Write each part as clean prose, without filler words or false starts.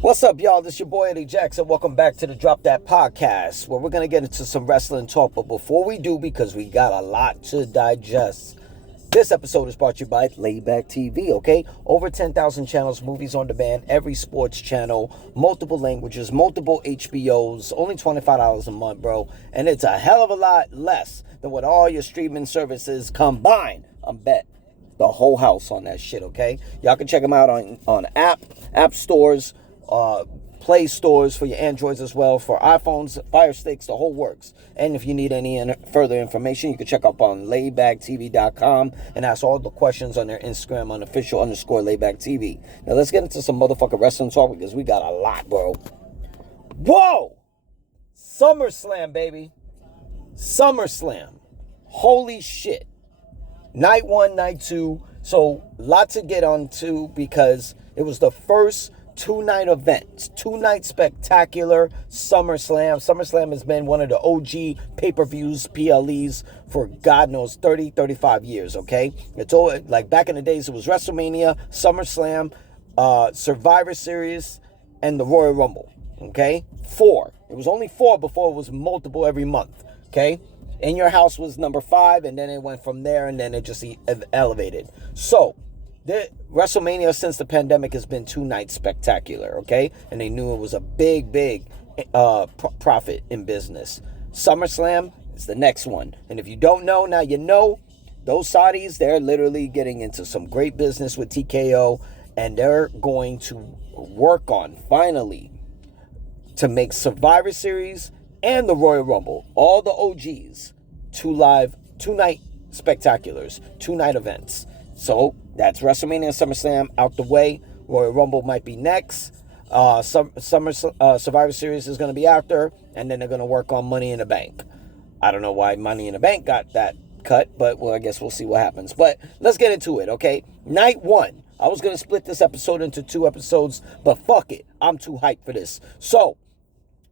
What's up, y'all? This is your boy Eddie Jackson. Welcome back to the Drop That Podcast, where we're going to get into some wrestling talk. But before we do, because we got a lot to digest, this episode is brought to you by Layback TV, okay? Over 10,000 channels, movies on demand, every sports channel, multiple languages, multiple HBOs, only $25 a month, bro. And it's a hell of a lot less than what all your streaming services combined. I'm bet the whole house on that shit, okay? Y'all can check them out on app stores, Play stores for your Androids as well, for iPhones, Fire Sticks, the whole works. And if you need any further information, you can check up on laybacktv.com and ask all the questions on their Instagram on official_laybacktv. Now let's get into some motherfucking wrestling talk because we got a lot, bro. Whoa! SummerSlam, baby. SummerSlam. Holy shit. Night 1, night 2. So, lot to get on to because it was the first two-night event, two-night spectacular SummerSlam. SummerSlam has been one of the OG pay-per-views, PLEs, for God knows 30, 35 years, okay? It's all, like back in the days, it was WrestleMania, SummerSlam, Survivor Series, and the Royal Rumble, okay? 4. It was only 4 before it was multiple every month, okay? In Your House was number 5, and then it went from there, and then it just elevated. So, the WrestleMania since the pandemic has been two-night spectacular, okay? And they knew it was a big profit in business. SummerSlam is the next one. And if you don't know, now you know. Those Saudis, they're literally getting into some great business with TKO, and they're going to work on, finally, to make Survivor Series and the Royal Rumble, all the OGs, two-night spectaculars, two-night events. So that's WrestleMania and SummerSlam out the way. Royal Rumble might be next. Survivor Series is going to be after. And then they're going to work on Money in the Bank. I don't know why Money in the Bank got that cut. But, well, I guess we'll see what happens. But let's get into it, okay? Night 1. I was going to split this episode into 2 episodes. But fuck it. I'm too hyped for this. So,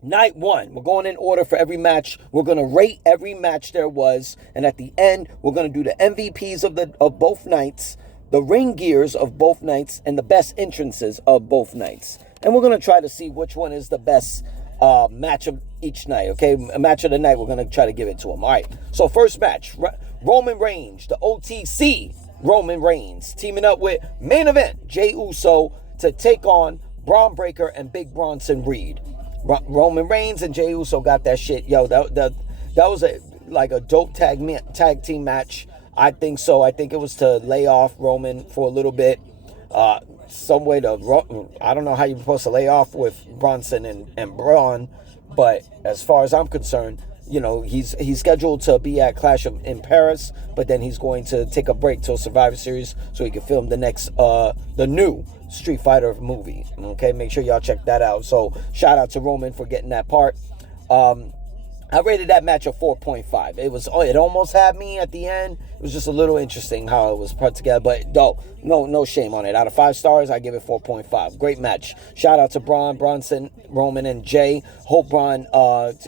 Night 1, we're going in order for every match. We're going to rate every match there was. And at the end, we're going to do the MVPs of both nights, the ring gears of both nights, and the best entrances of both nights. And we're going to try to see which one is the best match of each night, okay? A match of the night, we're going to try to give it to them. All right, so first match, Roman Reigns, the OTC Roman Reigns, teaming up with main event, Jey Uso, to take on Braun Breaker and Big Bronson Reed. Roman Reigns and Jey Uso got that shit. Yo, that was a dope tag team match. I think so. I think it was to lay off Roman for a little bit. Some way to, I don't know how you're supposed to lay off with Bronson and Braun, but as far as I'm concerned, you know, he's scheduled to be at Clash in Paris, but then he's going to take a break till Survivor Series so he can film the next, the new Street Fighter movie. Okay, make sure y'all check that out. So shout out to Roman for getting that part. I rated that match a 4.5. It almost had me at the end. It was just a little interesting how it was put together, but no shame on it. Out of 5 stars, I give it 4.5. Great match. Shout out to Braun, Bronson, Roman, and Jey. Hope Braun,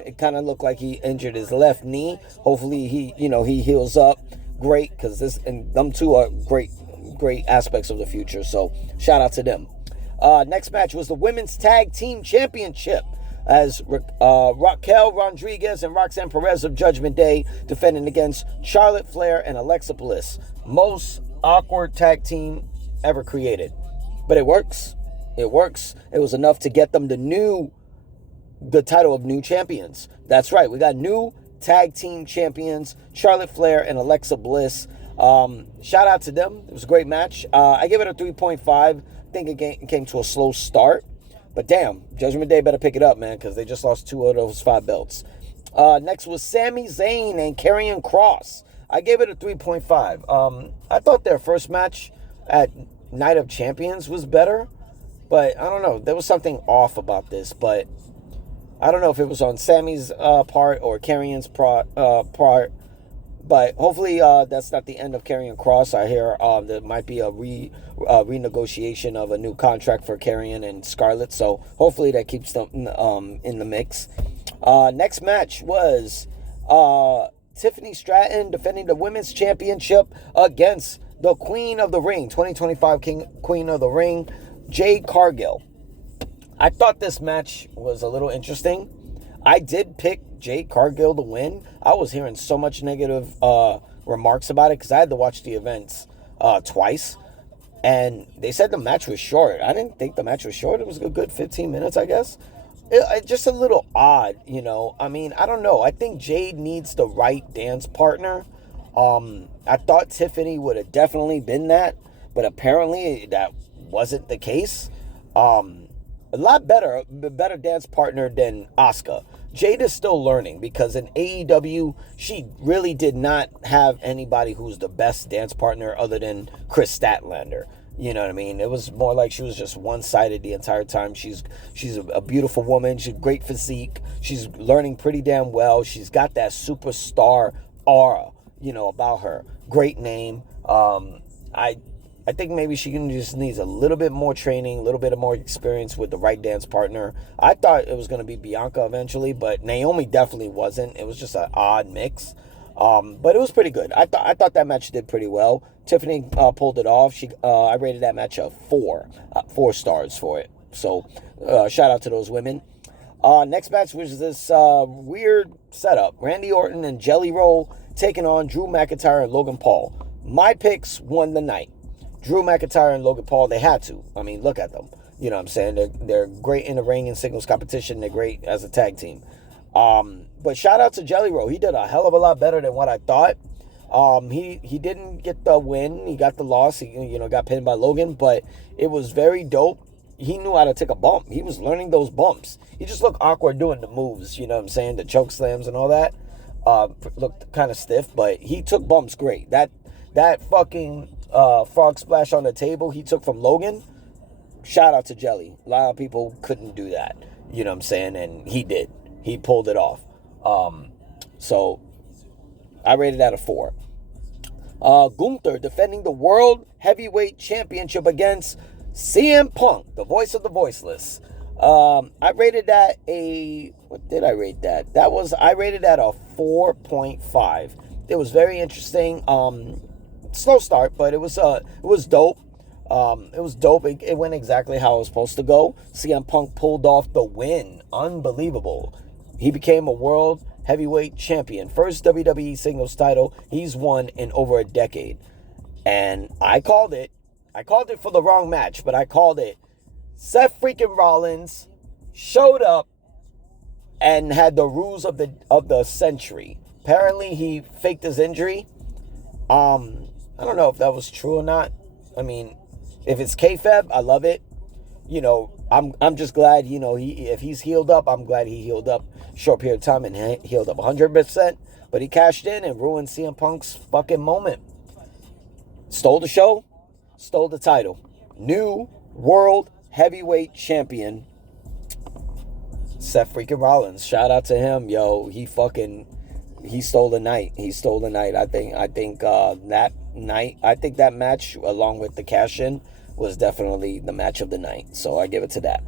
it kind of looked like he injured his left knee. Hopefully he heals up great, because them two are great aspects of the future. So shout out to them. Next match was the Women's Tag Team Championship, as Raquel Rodriguez and Roxanne Perez of Judgment Day defending against Charlotte Flair and Alexa Bliss. Most awkward tag team ever created. But it works. It works. It was enough to get them the title of new champions. That's right. We got new tag team champions, Charlotte Flair and Alexa Bliss. Shout out to them. It was a great match. I give it a 3.5. I think it came to a slow start. But damn, Judgment Day better pick it up, man, because they just lost 2 of those 5 belts. Next was Sami Zayn and Karrion Kross. I gave it a 3.5. I thought their first match at Night of Champions was better. But I don't know. There was something off about this. But I don't know if it was on Sami's part or Karrion's part. But hopefully that's not the end of Karrion Kross. I hear there might be a renegotiation of a new contract for Karrion and Scarlett. So hopefully that keeps them in the mix. Next match was Tiffany Stratton defending the Women's Championship against the Queen of the Ring, 2025 Queen of the Ring, Jade Cargill. I thought this match was a little interesting. I did pick Jade Cargill to win. I was hearing so much negative remarks about it because I had to watch the events twice. And they said the match was short. I didn't think the match was short. It was a good 15 minutes, I guess. Just a little odd, you know. I mean, I don't know. I think Jade needs the right dance partner. I thought Tiffany would have definitely been that, but apparently that wasn't the case. A lot better dance partner than Asuka. Jade is still learning because in AEW, she really did not have anybody who's the best dance partner other than Chris Statlander. You know what I mean? It was more like she was just one-sided the entire time. She's a beautiful woman. She's a great physique. She's learning pretty damn well. She's got that superstar aura, you know, about her. Great name. I think maybe she just needs a little bit more training, a little bit of more experience with the right dance partner. I thought it was going to be Bianca eventually, but Naomi definitely wasn't. It was just an odd mix. But it was pretty good. I thought that match did pretty well. Tiffany pulled it off. I rated that match a 4 stars for it. So shout out to those women. Next match was this weird setup. Randy Orton and Jelly Roll taking on Drew McIntyre and Logan Paul. My picks won the night. Drew McIntyre and Logan Paul, they had to. I mean, look at them. You know what I'm saying? They're great in the ring and singles competition. They're great as a tag team. But shout out to Jelly Roll. He did a hell of a lot better than what I thought. He didn't get the win. He got the loss. He got pinned by Logan, but it was very dope. He knew how to take a bump. He was learning those bumps. He just looked awkward doing the moves, you know what I'm saying? The choke slams and all that. Looked kind of stiff, but he took bumps great. That fucking frog splash on the table he took from Logan, shout out to Jelly. A lot of people couldn't do that, you know what I'm saying? And he did. He pulled it off. So I rated that a 4. Gunther defending the World Heavyweight Championship against CM Punk, the voice of the voiceless. I rated that what did I rate that? I rated that a 4.5. It was very interesting. Slow start, but it was dope. It was dope. It went exactly how it was supposed to go. CM Punk pulled off the win. Unbelievable. He became a World Heavyweight Champion. First WWE singles title he's won in over a decade. And I called it for the wrong match, but I called it. Seth freaking Rollins showed up and had the rules of the century. Apparently he faked his injury. I don't know if that was true or not. I mean, if it's kayfabe, I love it. You know, I'm just glad, you know, if he's healed up, I'm glad he healed up short period of time and healed up 100%. But he cashed in and ruined CM Punk's fucking moment. Stole the show, stole the title. New World Heavyweight Champion, Seth freaking Rollins. Shout out to him, yo. He stole the night. He stole the night. I think that night, that match along with the cash-in was definitely the match of the night. So I give it to that.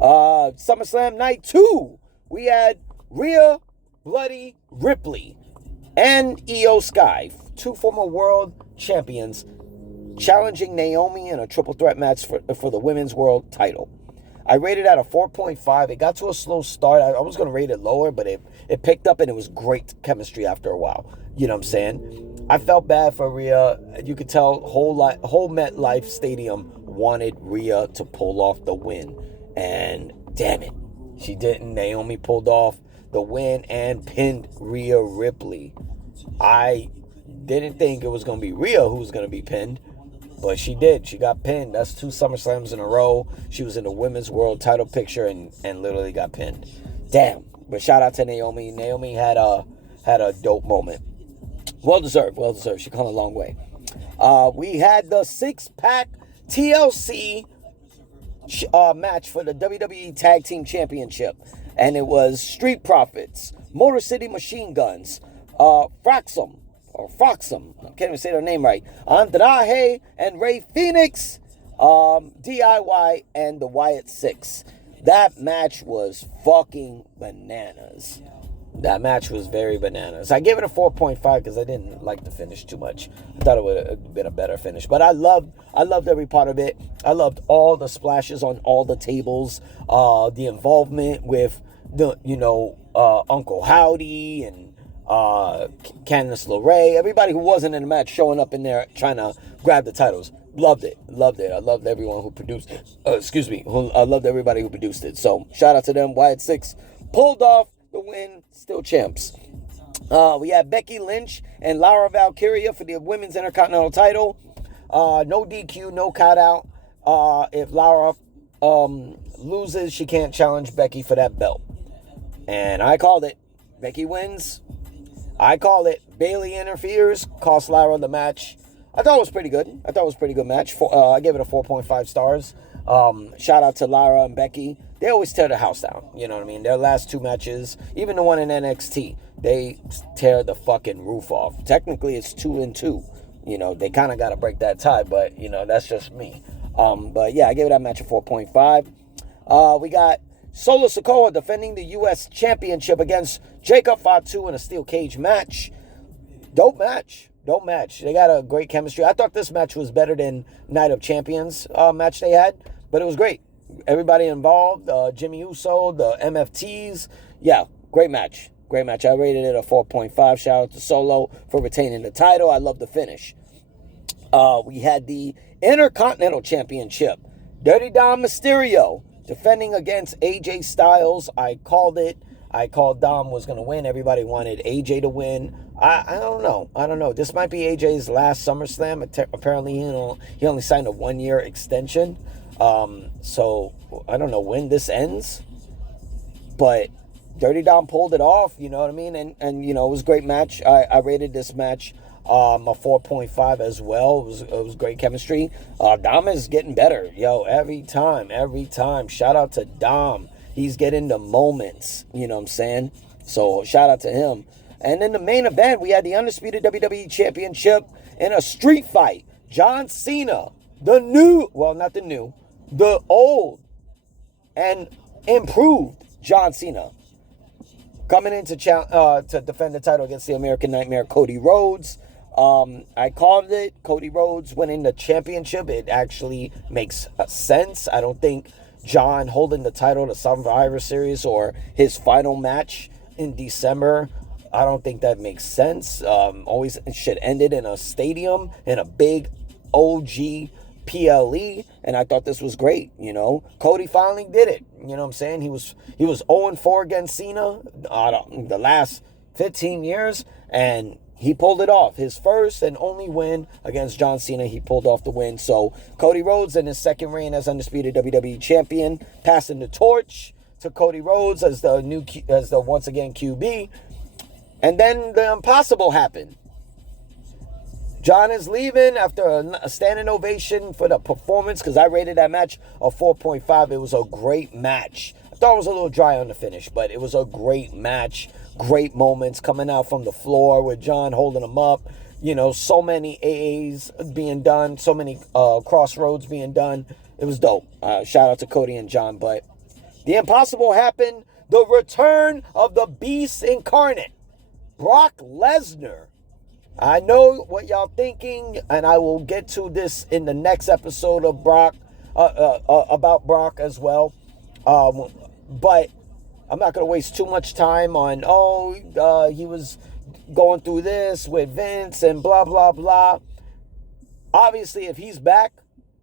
SummerSlam Night 2. We had Rhea Bloody Ripley and Io Sky, 2 former world champions, challenging Naomi in a triple threat match for the women's world title. I rated at a 4.5. It got to a slow start. I was going to rate it lower, but it picked up and it was great chemistry after a while. You know what I'm saying? I felt bad for Rhea. You could tell whole MetLife Stadium wanted Rhea to pull off the win. And damn it, she didn't. Naomi pulled off the win and pinned Rhea Ripley. I didn't think it was going to be Rhea who was going to be pinned. But she did. She got pinned. That's 2 SummerSlams in a row. She was in the women's world title picture and literally got pinned. Damn. But shout out to Naomi. Naomi had a dope moment. Well deserved. She come a long way. We had the 6-pack TLC match for the WWE Tag Team Championship. And it was Street Profits, Motor City Machine Guns, Foxum, I can't even say their name right, Andrade and Rey Fenix, DIY, and the Wyatt Six. That match was fucking bananas. That match was very bananas. I gave it a 4.5 because I didn't like the finish too much. I thought it would have been a better finish. But I loved every part of it. I loved all the splashes on all the tables. The involvement with Uncle Howdy and Candice LeRae. Everybody who wasn't in the match showing up in there trying to grab the titles. Loved it. I loved everyone who produced it. I loved everybody who produced it. So shout out to them. Wyatt Six pulled off the win, still champs. We had Becky Lynch and Lara Valkyria for the Women's Intercontinental title. No DQ, no count out. If Lara loses, she can't challenge Becky for that belt. And I called it. Becky wins. I call it. Bayley interferes, cost Lara the match. I thought it was pretty good. Match. I gave it a 4.5 stars. Shout out to Lara and Becky. They always tear the house down. You know what I mean? Their last two matches, even the one in NXT, they tear the fucking roof off. Technically, it's 2-2. You know, they kind of got to break that tie, but, that's just me. But, yeah, I gave that match a 4.5. We got Solo Sikoa defending the U.S. Championship against Jacob Fatu in a steel cage match. Dope match. They got a great chemistry. I thought this match was better than Night of Champions match they had, but it was great. Everybody involved, Jimmy Uso, the MFTs. Yeah, great match. I rated it a 4.5. Shout out to Solo for retaining the title. I love the finish. We had the Intercontinental Championship. Dirty Dom Mysterio defending against AJ Styles. I called it. I called Dom was going to win. Everybody wanted AJ to win. I don't know. This might be AJ's last SummerSlam. Apparently, he only signed a 1-year extension. So I don't know when this ends. But Dirty Dom pulled it off. You know what I mean? And it was a great match. I rated this match a 4.5 as well. It was great chemistry. Dom is getting better. Every time. Shout out to Dom. He's getting the moments. You know what I'm saying? So shout out to him. And in the main event, we had the Undisputed WWE Championship in a street fight. John Cena, the old and improved John Cena, coming in to defend the title against the American Nightmare, Cody Rhodes. I called it. Cody Rhodes winning the championship. It actually makes sense. I don't think John holding the title to Survivor Series or his final match in December, I don't think that makes sense. Always should end it in a stadium, in a big OG PLE, and I thought this was great. Cody finally did it. You know what I'm saying? He was 0-4 against Cena the last 15 years, and he pulled it off. His first and only win against John Cena, he pulled off the win. So Cody Rhodes in his second reign as undisputed WWE champion, passing the torch to Cody Rhodes as the once again QB. And then the impossible happened. John is leaving after a standing ovation for the performance, because I rated that match a 4.5. It was a great match. I thought it was a little dry on the finish, but it was a great match. Great moments coming out from the floor with John holding him up. So many AAs being done, so many crossroads being done. It was dope. Shout out to Cody and John. But the impossible happened. The return of the Beast Incarnate, Brock Lesnar. I know what y'all thinking, and I will get to this in the next episode of Brock, about Brock as well. But I'm not going to waste too much time on, he was going through this with Vince and blah, blah, blah. Obviously, if he's back,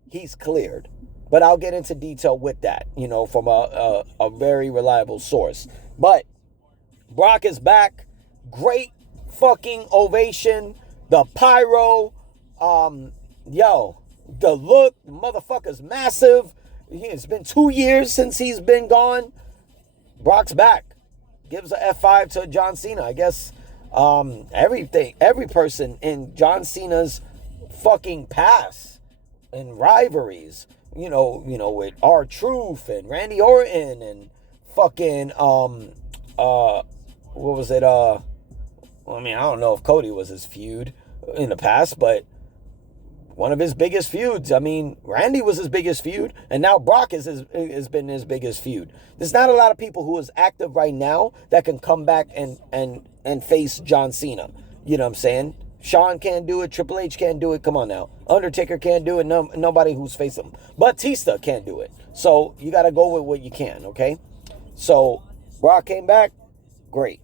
he's cleared. But I'll get into detail with that, from a very reliable source. But Brock is back. Great fucking ovation. The pyro. The look. The motherfucker's massive. It's been 2 years since he's been gone. Brock's back. Gives a F5 to John Cena. I guess every person in John Cena's fucking past and rivalries, with R-Truth and Randy Orton and fucking what was it? I don't know if Cody was his feud in the past, but one of his biggest feuds. I mean, Randy was his biggest feud, and now Brock has been his biggest feud. There's not a lot of people who is active right now that can come back and face John Cena. You know what I'm saying? Shawn can't do it. Triple H can't do it. Come on now. Undertaker can't do it. No, nobody who's faced him. Batista can't do it. So you got to go with what you can, okay? So Brock came back. Great.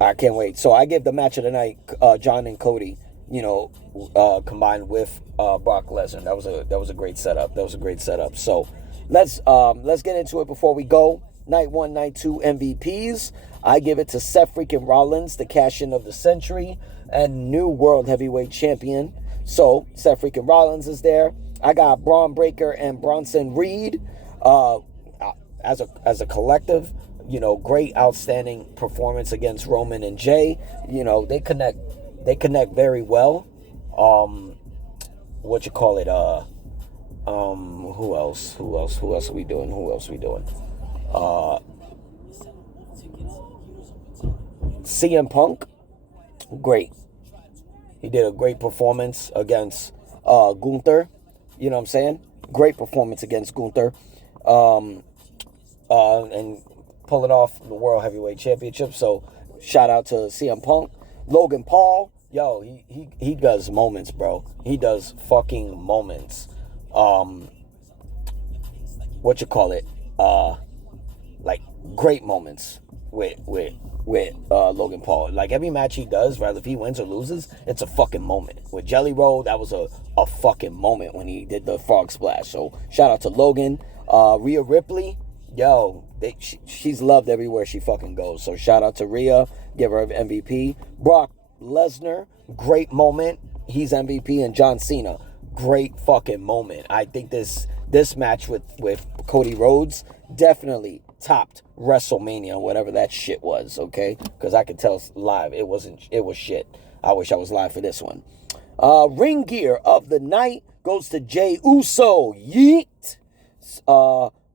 I can't wait. So I give the match of the night, John and Cody, combined with Brock Lesnar. That was a great setup. So let's get into it before we go. Night 1, night 2 MVPs. I give it to Seth freaking Rollins, the cash-in of the century and new world heavyweight champion. So Seth freaking Rollins is there. I got Braun Breaker and Bronson Reed as a collective. Great, outstanding performance against Roman and Jay. They connect very well. Who else are we doing? CM Punk, great. He did a great performance against Gunther. You know what I'm saying? Great performance against Gunther. And pulling off the World Heavyweight Championship. So shout out to CM Punk. Logan Paul, yo, he does moments, bro. He does fucking moments. Like great moments with Logan Paul. Like every match he does, rather if he wins or loses, it's a fucking moment. With Jelly Roll, that was a fucking moment when he did the frog splash. So shout out to Logan. Rhea Ripley, yo, she's loved everywhere she fucking goes. So shout out to Rhea, give her an MVP. Brock Lesnar, great moment. He's MVP. And John Cena, great fucking moment. I think this match with Cody Rhodes definitely topped WrestleMania, whatever that shit was, okay? Because I could tell live it was shit. I wish I was live for this one. Ring gear of the night goes to Jey Uso. Yeet.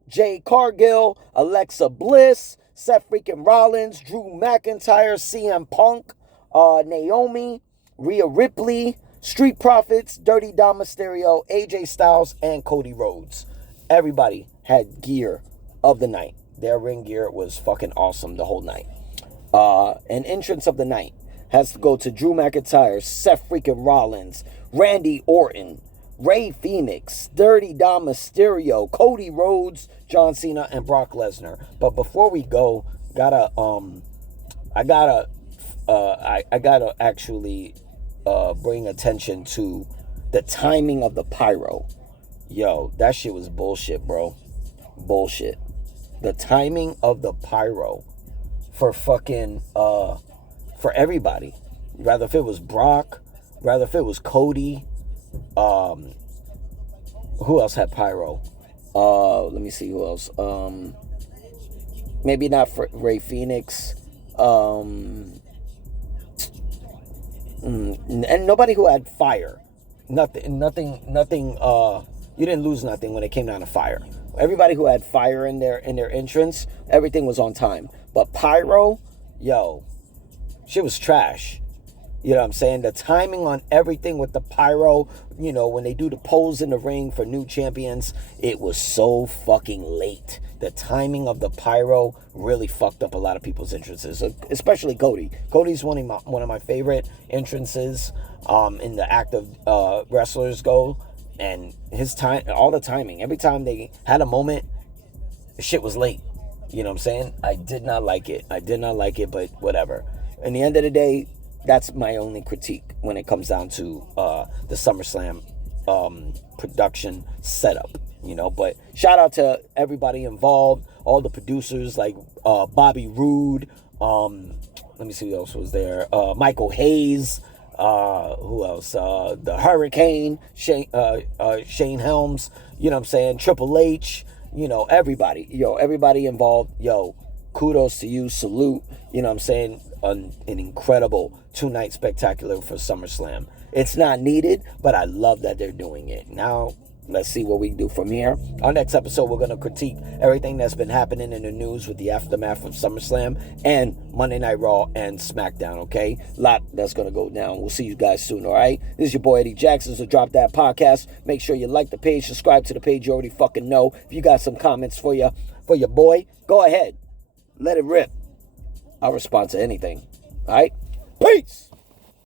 Jay Cargill, Alexa Bliss, Seth freaking Rollins, Drew McIntyre, CM Punk, Naomi, Rhea Ripley, Street Profits, Dirty Dom Mysterio, AJ Styles, and Cody Rhodes. Everybody had gear of the night. Their ring gear was fucking awesome the whole night. An entrance of the night has to go to Drew McIntyre, Seth freaking Rollins, Randy Orton, Rey Fenix, Dirty Dom Mysterio, Cody Rhodes, John Cena, and Brock Lesnar. But before we go, I gotta actually bring attention to the timing of the pyro. Yo, that shit was bullshit, bro. Bullshit. The timing of the pyro for fucking for everybody. Rather if it was Brock, rather if it was Cody. Who else had pyro? Let me see who else. Maybe not for Rey Fenix. And nobody who had fire. Nothing. You didn't lose nothing when it came down to fire. Everybody who had fire in their entrance, everything was on time. But pyro, yo, shit was trash. You know what I'm saying? The timing on everything with the pyro, when they do the pose in the ring for new champions, it was so fucking late. The timing of the pyro really fucked up a lot of people's entrances, especially Cody. Cody's one of my favorite entrances in the active wrestlers go. And his time, all the timing, every time they had a moment, the shit was late. You know what I'm saying? I did not like it, but whatever. In the end of the day, that's my only critique when it comes down to the SummerSlam production setup, But shout out to everybody involved, all the producers like Bobby Roode. Let me see who else was there. Michael Hayes. Who else? The Hurricane, Shane Helms. You know what I'm saying? Triple H. Everybody. Everybody involved. Kudos to you. Salute. You know what I'm saying? An incredible 2-night spectacular for SummerSlam. It's not needed, but I love that they're doing it. Now, let's see what we do from here. Our next episode, we're going to critique everything that's been happening in the news with the aftermath of SummerSlam and Monday Night Raw and SmackDown, okay? A lot that's going to go down. We'll see you guys soon, all right? This is your boy Eddie Jackson, so Drop That Podcast. Make sure you like the page, subscribe to the page. You already fucking know. If you got some comments for your boy, go ahead. Let it rip. I'll respond to anything, all right? Peace!